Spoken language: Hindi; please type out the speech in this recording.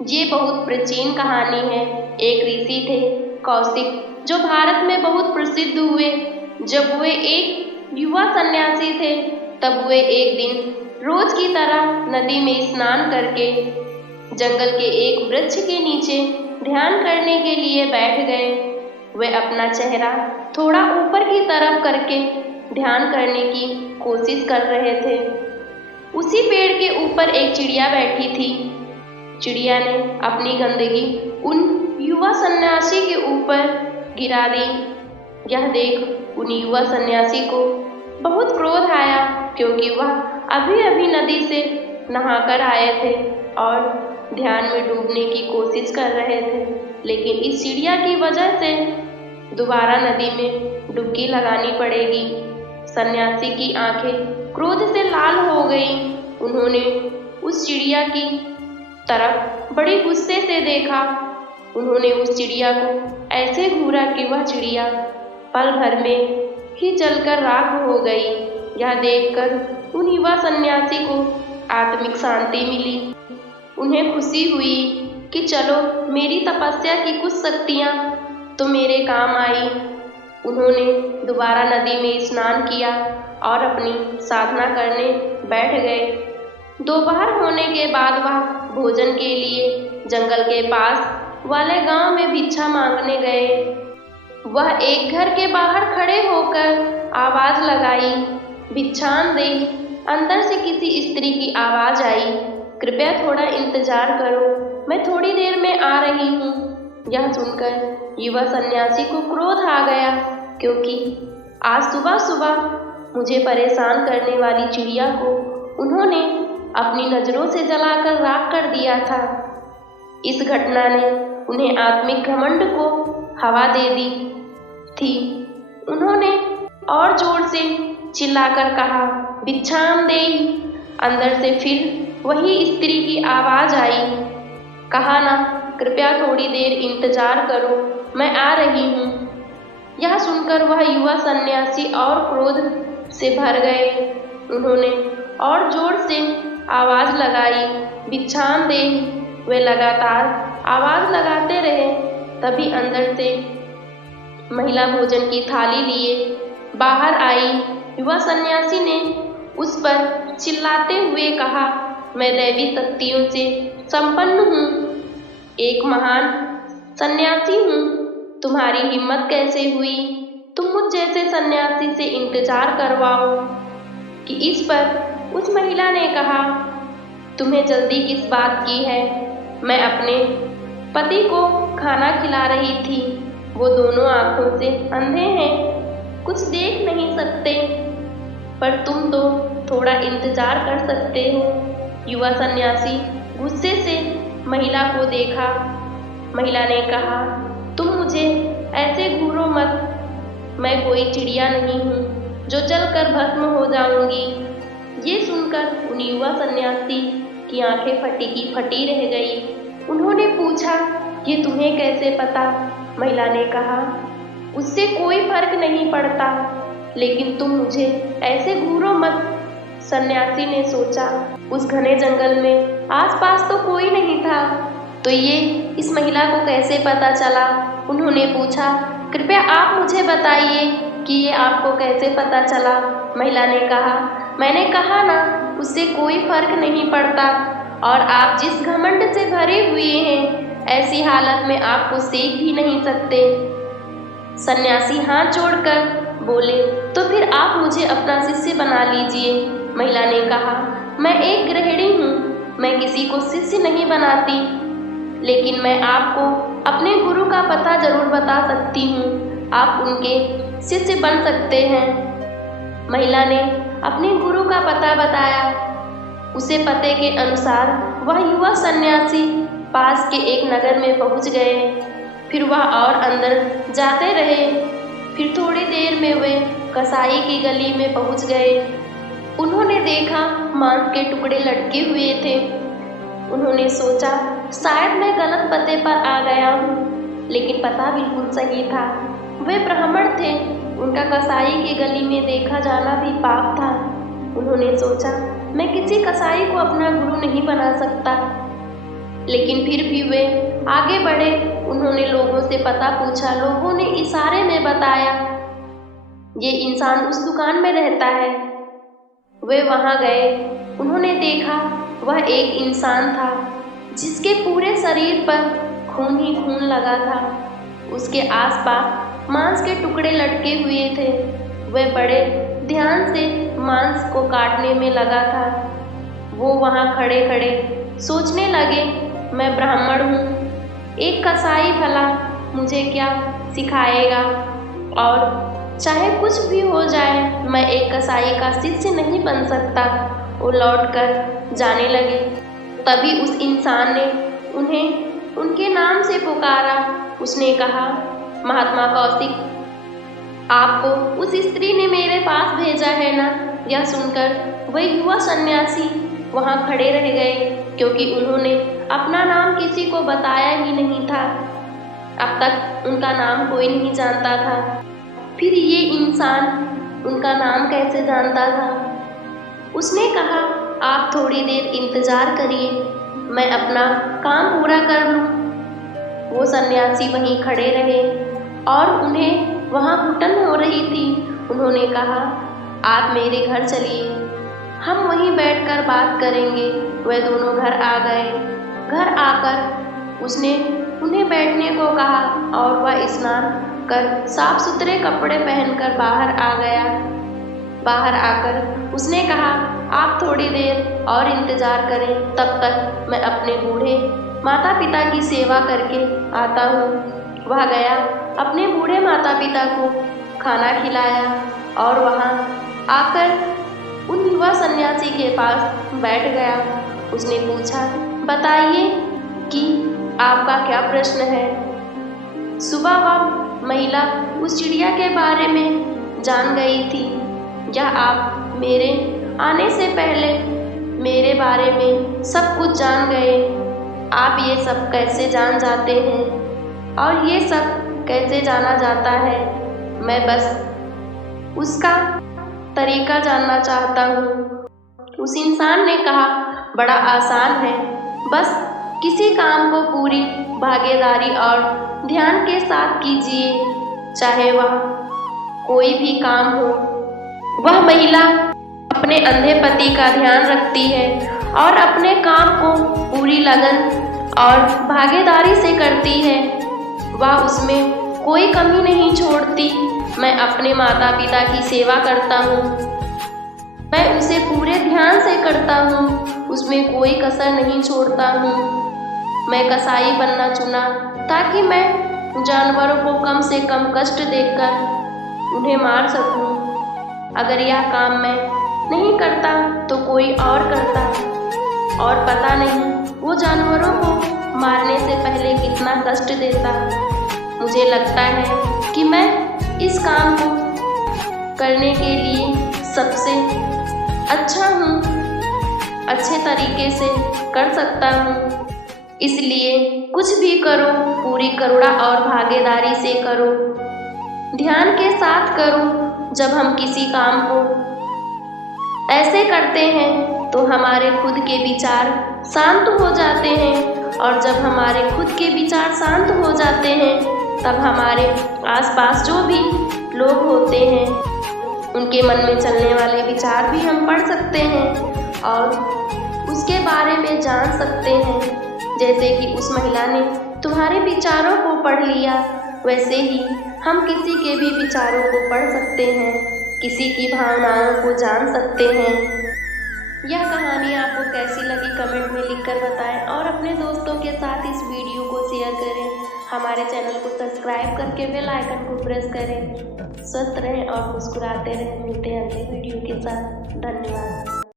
ये बहुत प्राचीन कहानी है। एक ऋषि थे कौशिक, जो भारत में बहुत प्रसिद्ध हुए। जब वे एक युवा सन्यासी थे, तब वे एक दिन रोज की तरह नदी में स्नान करके जंगल के एक वृक्ष के नीचे ध्यान करने के लिए बैठ गए। वे अपना चेहरा थोड़ा ऊपर की तरफ करके ध्यान करने की कोशिश कर रहे थे। उसी पेड़ के ऊपर एक चिड़िया बैठी थी। चिड़िया ने अपनी गंदगी उन युवा सन्यासी के ऊपर गिरा दी। यह देख उन युवा सन्यासी को बहुत क्रोध आया, क्योंकि वह अभी अभी नदी से नहाकर आए थे और ध्यान में डूबने की कोशिश कर रहे थे। लेकिन इस चिड़िया की वजह से दोबारा नदी में डुबकी लगानी पड़ेगी। सन्यासी की आंखें क्रोध से लाल हो गईं। उन्होंने उस चिड़िया की तरफ बड़े गुस्से से देखा। उन्होंने उस चिड़िया को ऐसे घूरा कि वह चिड़िया पल भर में ही जलकर राख हो गई। यह देखकर उन युवा सन्यासी को आत्मिक शांति मिली। उन्हें खुशी हुई कि चलो, मेरी तपस्या की कुछ शक्तियाँ तो मेरे काम आई। उन्होंने दोबारा नदी में स्नान किया और अपनी साधना करने बैठ गए। दोपहर होने के बाद वह भोजन के लिए जंगल के पास वाले गांव में भिक्षा मांगने गए। वह एक घर के बाहर खड़े होकर आवाज लगाई, भिक्षान दे। अंदर से किसी स्त्री की आवाज आई, कृपया थोड़ा इंतजार करो, मैं थोड़ी देर में आ रही हूँ। यह सुनकर युवा सन्यासी को क्रोध आ गया, क्योंकि आज सुबह सुबह मुझे परेशान करने वाली चिड़िया को उन्होंने अपनी नजरों से जलाकर राख कर दिया था। इस घटना ने उन्हें आत्मिक घमंड को हवा दे दी थी। उन्होंने और जोर से चिल्लाकर कहा, भिक्षाम देहि। अंदर से फिर वही स्त्री की आवाज आई, कहा ना, कृपया थोड़ी देर इंतजार करो, मैं आ रही हूँ। यह सुनकर वह युवा सन्यासी और क्रोध से भर गए। उन्होंने और जोर से आवाज लगाई, भिक्षाम देहि। वे लगातार आवाज लगाते रहे। तभी अंदर से महिला भोजन की थाली लिए बाहर आई। युवा सन्यासी ने उस पर चिल्लाते हुए कहा, मैं दैवी शक्तियों से संपन्न हूँ, एक महान सन्यासी हूँ। तुम्हारी हिम्मत कैसे हुई तुम मुझ जैसे सन्यासी से इंतजार करवाओ? कि इस पर उस महिला ने कहा, तुम्हें जल्दी किस बात की है? मैं अपने पति को खाना खिला रही थी। वो दोनों आंखों से अंधे हैं, कुछ देख नहीं सकते, पर तुम तो थोड़ा इंतजार कर सकते हो। युवा सन्यासी गुस्से से महिला को देखा। महिला ने कहा, तुम मुझे ऐसे घूरो मत, मैं कोई चिड़िया नहीं हूँ जो जलकर भस्म हो जाऊंगी। ये सुनकर उन युवा सन्यासी की आंखें फटी की फटी रह गई। उन्होंने पूछा, ये तुम्हें कैसे पता? महिला ने कहा, उससे कोई फर्क नहीं पड़ता, लेकिन तुम मुझे ऐसे घूरो मत। सन्यासी ने सोचा, उस घने जंगल में आसपास तो कोई नहीं था, तो ये इस महिला को कैसे पता चला? उन्होंने पूछा, कृपया आप मुझे बताइए कि ये आपको कैसे पता चला? महिला ने कहा, मैंने कहा ना, उससे कोई फर्क नहीं पड़ता, और आप जिस घमंड से भरे हुए हैं, ऐसी हालत में आपको सेक भी नहीं सकते। सन्यासी हाथ जोड़कर बोले, तो फिर आप मुझे अपना शिष्य बना लीजिए। महिला ने कहा, मैं एक गृहिणी हूँ, मैं किसी को शिष्य नहीं बनाती, लेकिन मैं आपको अपने गुरु का पता जरूर बता सकती हूँ, आप उनके शिष्य बन सकते हैं। महिला ने अपने गुरु का पता बताया। उसे पते के अनुसार वह युवा सन्यासी पास के एक नगर में पहुंच गए। फिर वह और अंदर जाते रहे। फिर थोड़ी देर में वे कसाई की गली में पहुंच गए। उन्होंने देखा मांस के टुकड़े लटके हुए थे। उन्होंने सोचा, शायद मैं गलत पते पर आ गया हूँ, लेकिन पता बिल्कुल सही था। वे ब्राह्मण थे, उनका कसाई की गली में देखा जाना भी पाप था। उन्होंने सोचा, मैं किसी कसाई को अपना गुरु नहीं बना सकता, लेकिन फिर भी वे आगे बढ़े। उन्होंने लोगों से पता पूछा। लोगों ने इशारे में बताया, ये इंसान उस दुकान में रहता है। वे वहां गए। उन्होंने देखा वह एक इंसान था जिसके पूरे शरीर पर खून ही खून लगा था। उसके आसपास मांस के टुकड़े लटके हुए थे। वह बड़े ध्यान से मांस को काटने में लगा था। वो वहां खड़े खड़े सोचने लगे, मैं ब्राह्मण हूँ, एक कसाई भला मुझे क्या सिखाएगा, और चाहे कुछ भी हो जाए मैं एक कसाई का शिष्य नहीं बन सकता। वो लौटकर जाने लगे। तभी उस इंसान ने उन्हें उनके नाम से पुकारा। उसने कहा, महात्मा कौशिक, आपको उस स्त्री ने मेरे पास भेजा है ना? यह सुनकर वह युवा सन्यासी वहां खड़े रह गए, क्योंकि उन्होंने अपना नाम किसी को बताया ही नहीं था। अब तक उनका नाम कोई नहीं जानता था। फिर ये इंसान उनका नाम कैसे जानता था? उसने कहा, आप थोड़ी देर इंतजार करिए, मैं अपना काम पूरा कर लूं। वो सन्यासी वहीं खड़े रहे और उन्हें वहां घुटन हो रही थी। उन्होंने कहा, आप मेरे घर चलिए, हम वहीं बैठकर बात करेंगे। वे दोनों घर आ गए। घर आकर उसने उन्हें बैठने को कहा और वह स्नान कर साफ सुथरे कपड़े पहनकर बाहर आ गया। बाहर आकर उसने कहा, आप थोड़ी देर और इंतजार करें, तब तक मैं अपने बूढ़े माता पिता की सेवा करके आता हूँ। वह गया, अपने बूढ़े माता पिता को खाना खिलाया और वहाँ आकर उन युवा सन्यासी के पास बैठ गया। उसने पूछा, बताइए कि आपका क्या प्रश्न है? सुबह वह महिला उस चिड़िया के बारे में जान गई थी। यह आप मेरे आने से पहले मेरे बारे में सब कुछ जान गए। आप ये सब कैसे जान जाते हैं और ये सब कैसे जाना जाता है? मैं बस उसका तरीका जानना चाहता हूँ। उस इंसान ने कहा, बड़ा आसान है, बस किसी काम को पूरी भागीदारी और ध्यान के साथ कीजिए, चाहे वह कोई भी काम हो। वह महिला अपने अंधे पति का ध्यान रखती है और अपने काम को पूरी लगन और भागीदारी से करती है। वह उसमें कोई कमी नहीं छोड़ती। मैं अपने माता पिता की सेवा करता हूँ, मैं उसे पूरे ध्यान से करता हूँ, उसमें कोई कसर नहीं छोड़ता हूँ। मैं कसाई बनना चुना ताकि मैं जानवरों को कम से कम कष्ट देकर उन्हें मार सकूं। अगर यह काम मैं नहीं करता तो कोई और करता, और पता नहीं वो जानवरों को मारने से पहले कितना कष्ट देता। मुझे लगता है कि मैं इस काम को करने के लिए सबसे अच्छा हूँ, अच्छे तरीके से कर सकता हूँ। इसलिए कुछ भी करो पूरी करुणा और भागीदारी से करो, ध्यान के साथ करो। जब हम किसी काम को ऐसे करते हैं तो हमारे खुद के विचार शांत हो जाते हैं, और जब हमारे खुद के विचार शांत हो जाते हैं तब हमारे आसपास जो भी लोग होते हैं उनके मन में चलने वाले विचार भी हम पढ़ सकते हैं और उसके बारे में जान सकते हैं। जैसे कि उस महिला ने तुम्हारे विचारों को पढ़ लिया, वैसे ही हम किसी के भी विचारों को पढ़ सकते हैं, किसी की भावनाओं को जान सकते हैं। यह कहानी आपको कैसी लगी कमेंट में लिखकर बताएं और अपने दोस्तों के साथ इस वीडियो को शेयर करें। हमारे चैनल को सब्सक्राइब करके बेल आइकन को प्रेस करें। स्वस्थ रहें और मुस्कुराते रहें। मिलते हैं अगले वीडियो के साथ। धन्यवाद।